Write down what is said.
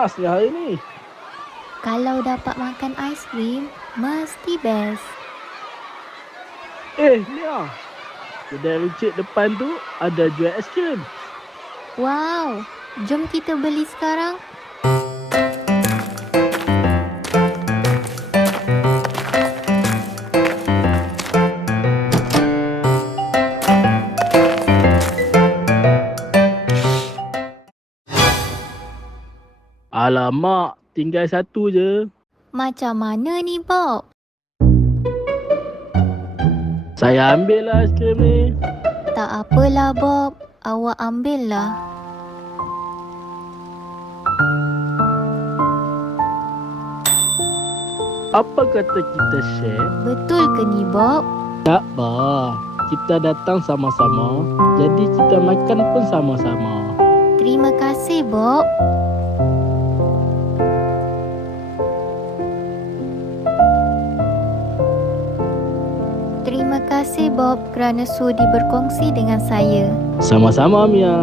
panasnya hari ni. Kalau dapat makan aiskrim, mesti best. Nia, kedai runcit depan tu ada jual aiskrim. Wow, jom kita beli sekarang. Alamak, tinggal satu je. Macam mana ni, Bob? Saya ambil lah aiskrim ni. Tak apalah, Bob. Awak ambillah. Apa kata kita share? Betul ke ni, Bob? Tak bah. Kita datang sama-sama, jadi kita makan pun sama-sama. Terima kasih, Bob. Terima kasih, Bob, kerana sudi berkongsi dengan saya. Sama-sama, Mia.